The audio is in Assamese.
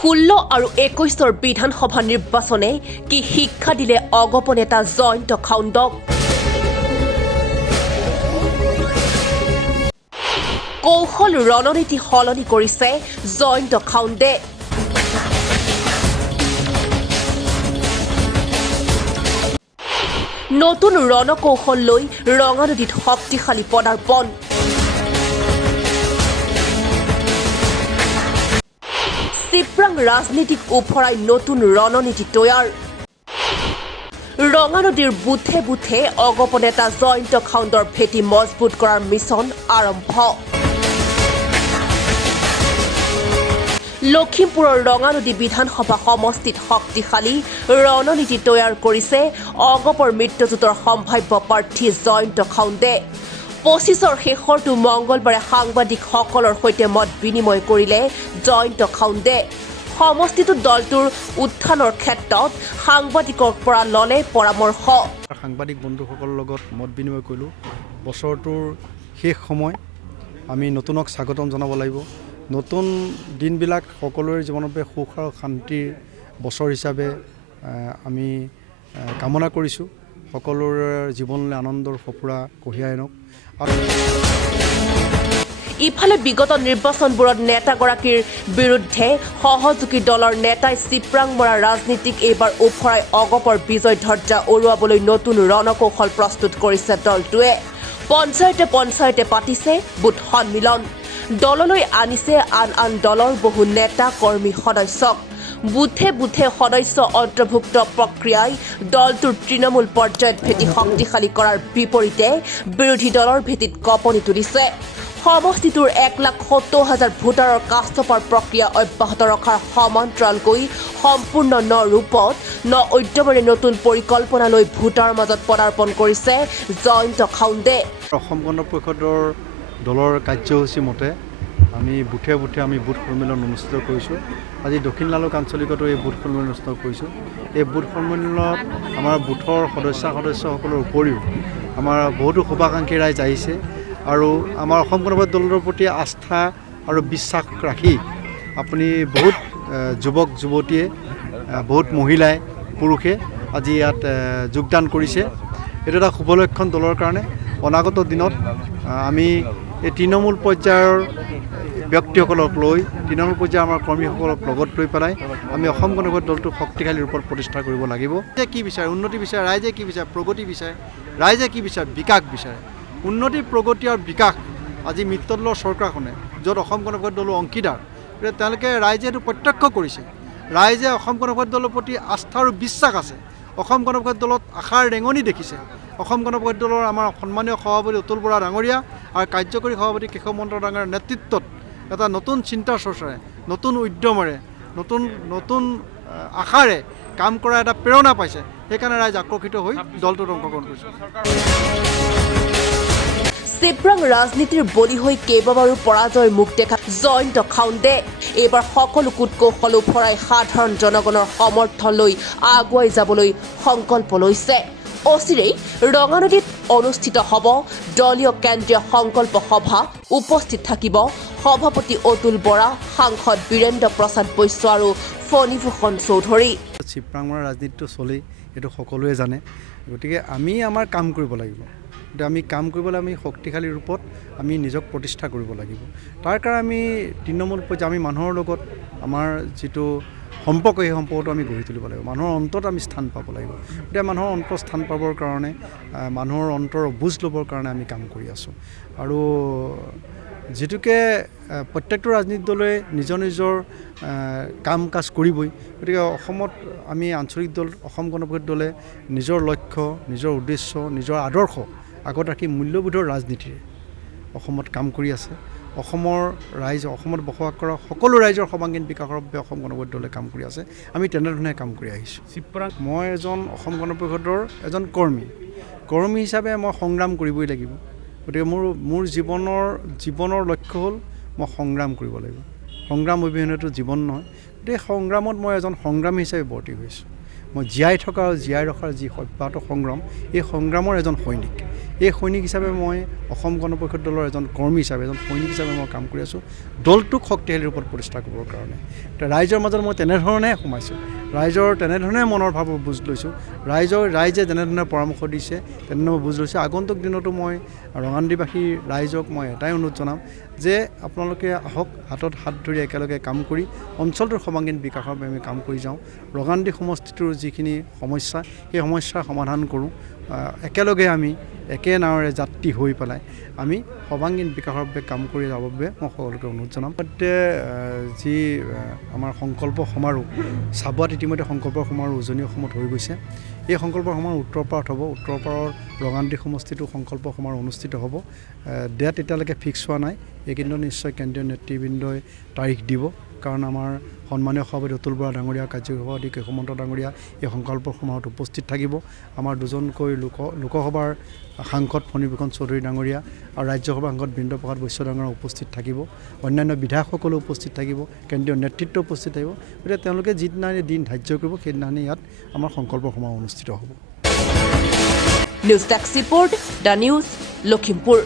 16 আৰু 21 বিধানসভা নিৰ্বাচনে কি শিক্ষা দিলে অগপ নেতা জয়ন্ত খাউণ্ডক। কৌশল ৰণনীতি সলনি কৰিছে জয়ন্ত খাউণ্ডে। নতুন ৰণকৌশল লৈ ৰঙানদীত শক্তিশালী পদাৰ্পণ। চিপ্ৰাং ৰাজনীতিক উফৰাই নতুন ৰণনীতি তৈয়াৰ। ৰঙানদীৰ বুথে বুথে অগপ নেতা জয়ন্ত খাউণ্ডৰ ভেটি মজবুত কৰাৰ মিছন আৰম্ভ। লখিমপুৰৰ ৰঙানদী বিধানসভা সমষ্টিত শক্তিশালী ৰণনীতি তৈয়াৰ কৰিছে অগপৰ মিত্ৰজোঁটৰ সম্ভাৱ্য প্ৰাৰ্থী জয়ন্ত খাউণ্ডে। 25ৰ শেষৰটো মঙলবাৰে সাংবাদিকসকলৰ সৈতে মত বিনিময় কৰিলে জয়ন্ত খাউণ্ডে। সমষ্টিটোত দলটোৰ উত্থানৰ ক্ষেত্ৰত সাংবাদিকৰ পৰা ল'লে পৰামৰ্শ। সাংবাদিক বন্ধুসকলৰ লগত মত বিনিময় কৰিলোঁ। বছৰটোৰ শেষ সময়, আমি নতুনক স্বাগতম জনাব লাগিব। নতুন দিনবিলাক সকলোৰে জীৱনৰ বাবে সুখ আৰু শান্তিৰ বছৰ হিচাপে আমি কামনা কৰিছোঁ। সকলোৰে জীৱনলৈ আনন্দৰ সঁফুৰা কঢ়িয়াই আনক। ইফালে বিগত নিৰ্বাচনবোৰত নেতাগৰাকীৰ বিৰুদ্ধে সহযোগী দলৰ নেতাই চিপ্ৰাং মৰা ৰাজনীতিক এইবাৰ উফৰাই অগপৰ বিজয় ধ্বজা উৰুৱাবলৈ নতুন ৰণকৌশল প্ৰস্তুত কৰিছে দলটোৱে। পঞ্চায়তে পাতিছে বুথ সন্মিলন। দললৈ আনিছে আন দলৰ বহু নেতা কৰ্মী সদস্যক। বুথে বুথে সদস্য অন্তৰ্ভুক্ত প্ৰক্ৰিয়াই দলটোৰ তৃণমূল পৰ্যায়ত ভেটি শক্তিশালী কৰাৰ বিপৰীতে বিৰোধী দলৰ ভেটিত কঁপনি তুলিছে। সমষ্টিটোৰ 1,70,000 ভোটাৰৰ কাষ্ট চপাৰ প্ৰক্ৰিয়া অব্যাহত ৰখাৰ সমান্তৰালকৈ সম্পূৰ্ণ ন ৰূপত ন উদ্যমেৰে নতুন পৰিকল্পনা লৈ ভোটাৰৰ মাজত পদাৰ্পণ কৰিছে জয়ন্ত খাউণ্ডে। অসম গণ পৰিষদৰ দলৰ কাৰ্যসূচী মতে আমি বুথে বুথে আমি বুথ সন্মিলন অনুষ্ঠিত কৰিছোঁ। আজি দক্ষিণ লালুক আঞ্চলিকতো এই বুথ সন্মিলন অনুষ্ঠিত কৰিছোঁ। এই বুথ সন্মিলনত আমাৰ বুথৰ সদস্যসকলৰ উপৰিও আমাৰ বহুতো শুভাকাংক্ষী ৰাইজ আহিছে আৰু আমাৰ অসম গণ পৰিষদ দলৰ প্ৰতি আস্থা আৰু বিশ্বাস ৰাখি আপুনি বহুত যুৱক যুৱতীয়ে, বহুত মহিলাই, পুৰুষে আজি ইয়াত যোগদান কৰিছে। এইটো এটা শুভ লক্ষণ দলৰ কাৰণে। অনাগত দিনত আমি এই তৃণমূল পৰ্যায়ৰ ব্যক্তিসকলক লৈ, তৃণমূল পৰ্যায়ৰ আমাৰ কৰ্মীসকলক লগত লৈ পেলাই আমি অসম গণ পৰিষদ দলটো শক্তিশালী ৰূপত প্ৰতিষ্ঠা কৰিব লাগিব। কি বিচাৰে? উন্নতি বিচাৰে। ৰাইজে কি বিচাৰে? প্ৰগতি বিচাৰে। ৰাইজে কি বিচাৰে? বিকাশ বিচাৰে। উন্নতি, প্ৰগতি আৰু বিকাশ আজি মিত্ৰদলৰ চৰকাৰখনে, য'ত অসম গণ পৰিষদ দলৰ অংশীদাৰ, তেওঁলোকে ৰাইজে এইটো প্ৰত্যক্ষ কৰিছে। ৰাইজে অসম গণ পৰিষদ দলৰ প্ৰতি আস্থা আৰু বিশ্বাস আছে। অসম গণ পৰিষদ দলত আশাৰ ৰেঙনি দেখিছে। অসম গণ পৰিষদ দলৰ আমাৰ সন্মানীয় সভাপতি অতুল বৰা ডাঙৰীয়া আৰু কাৰ্যকৰী সভাপতি কেশৱ মহন্ত ডাঙৰীয়াৰ নেতৃত্বত এটা নতুন চিন্তা চৰ্চাৰে, নতুন উদ্যমেৰে, নতুন আশাৰে কাম কৰা এটা প্ৰেৰণা পাইছে। সেইকাৰণে ৰাইজ আকৰ্ষিত হৈ দলটোত অংশগ্ৰহণ কৰিছে। চিপ্ৰাং ৰাজনীতিৰ বলি হৈ কেইবাবাৰো পৰাজয়ৰ মুখ দেখা জয়ন্ত খাউণ্ডে এইবাৰ সকলো কূটকৌশল উফৰাই সাধাৰণ জনগণৰ সমৰ্থন লৈ আগুৱাই যাবলৈ সংকল্প লৈছে। অচিৰেই ৰঙানদীত অনুষ্ঠিত হ'ব দলীয় কেন্দ্ৰীয় সংকল্প সভা। উপস্থিত থাকিব সভাপতি অতুল বৰা, সাংসদ বীৰেন্দ্ৰ প্ৰসাদ বৈশ্য আৰু ফণীভূষণ চৌধুৰী। চিপ্ৰাঙৰ ৰাজনীতিটো চলেই, এইটো সকলোৱে জানে। গতিকে আমি আমাৰ কাম কৰিব লাগিব। আমি কাম কৰিবলৈ আমি শক্তিশালী ৰূপত আমি নিজক প্ৰতিষ্ঠা কৰিব লাগিব। তাৰ কাৰণে আমি তৃণমূল পৰ্যায়, আমি মানুহৰ লগত আমাৰ যিটো সম্পৰ্ক, এই সম্পৰ্কটো আমি গঢ়ি তুলিব লাগিব। মানুহৰ অন্তৰত আমি স্থান পাব লাগিব। গতিকে মানুহৰ অন্তৰ স্থান পাবৰ কাৰণে, মানুহৰ অন্তৰ বুজ ল'বৰ কাৰণে আমি কাম কৰি আছোঁ। আৰু যিটোকে প্ৰত্যেকটো ৰাজনীতি দলে নিজৰ কাম কাজ কৰিবই। গতিকে অসমত আমি আঞ্চলিক দল অসম গণ পৰিষদ দলে নিজৰ লক্ষ্য, নিজৰ উদ্দেশ্য, নিজৰ আদৰ্শ আগত ৰাখি মূল্যবোধৰ ৰাজনীতিৰে অসমত কাম কৰি আছে। অসমৰ ৰাইজ, অসমত বসবাস কৰা সকলো ৰাইজৰ সৰ্বাংগীন বিকাশৰ বাবে অসম গণ পৰিষদ দলে কাম কৰি আছে। আমি তেনেধৰণে কাম কৰি আহিছোঁ। মই এজন অসম গণ পৰিষদৰ এজন কৰ্মী হিচাপে মই সংগ্ৰাম কৰিবই লাগিব। গতিকে মোৰ জীৱনৰ লক্ষ্য হ'ল মই সংগ্ৰাম কৰিব লাগিব। সংগ্ৰাম অবিহনেতো জীৱন নহয়। গতিকে সংগ্ৰামত মই এজন সংগ্ৰামী হিচাপে ভৰ্তি হৈছোঁ। মই জীয়াই থকা আৰু জীয়াই ৰখাৰ যি অব্যাহত সংগ্ৰাম, এই সংগ্ৰামৰ এজন সৈনিক। এই সৈনিক হিচাপে মই অসম গণ পৰিষদ দলৰ এজন কৰ্মী হিচাপে এজন সৈনিক হিচাপে মই কাম কৰি আছোঁ দলটোক শক্তিশালী ৰূপত প্ৰতিষ্ঠা কৰিবৰ কাৰণে ৰাইজৰ মাজত মই তেনেধৰণে সোমাইছোঁ ৰাইজৰ তেনেধৰণে মনৰ ভাৱ বুজ লৈছোঁ ৰাইজে যেনেধৰণে পৰামৰ্শ দিছে তেনেধৰণে মই বুজ লৈছোঁ আগন্তুক দিনতো মই ৰঙানদীবাসী ৰাইজক মই এটাই অনুৰোধ জনাম যে আপোনালোকে আহক হাতত হাত ধৰি একেলগে কাম কৰি অঞ্চলটোৰ সৰ্বাংগীন বিকাশৰ বাবে আমি কাম কৰি যাওঁ ৰঙানদী সমষ্টিটোৰ যিখিনি সমস্যা সেই সমস্যাৰ সমাধান কৰোঁ একেলগে আমি একে নাৱৰে যাত্ৰী হৈ পেলাই আমি সৰ্বাংগীন বিকাশৰ বাবে কাম কৰি যাবৰ বাবে মই সকলোকে অনুৰোধ জনাম যি আমাৰ সংকল্প সমাৰোহ চাবুৱাত ইতিমধ্যে সংকল্প সমাৰোহ উজনি অসমত হৈ গৈছে এই সংকল্প সমাৰোহ উত্তৰপাৰত হ'ব উত্তৰপাৰৰ ৰঙানদী সমষ্টিটো সংকল্প সমাৰোহ অনুষ্ঠিত হ'ব ডেট এতিয়ালৈকে ফিক্স হোৱা নাই এই কিন্তু নিশ্চয় কেন্দ্ৰীয় নেতৃবৃন্দই তাৰিখ দিব কাৰণ আমাৰ সন্মানীয় সভাপতি অতুল বৰা ডাঙৰীয়া কাৰ্যবাহী সভাপতি কেশৱমন্ত ডাঙৰীয়া এই সংকল্প সমাৰোহত উপস্থিত থাকিব আমাৰ দুজনকৈ লোকসভাৰ সাংসদ ফণীভূষণ চৌধুৰী ডাঙৰীয়া আৰু ৰাজ্যসভাৰ সাংসদ বীৰেন্দ্ৰ প্ৰসাদ বৈশ্য ডাঙৰীয়া উপস্থিত থাকিব অন্যান্য বিধায়কসকলো উপস্থিত থাকিব কেন্দ্ৰীয় নেতৃত্ব উপস্থিত থাকিব গতিকে তেওঁলোকে যিদিনাখনি দিন ধাৰ্য কৰিব সেইদিনাখনি ইয়াত আমাৰ সংকল্প সমাৰোহ অনুষ্ঠিত হ'ব news desk report the news Lakhimpur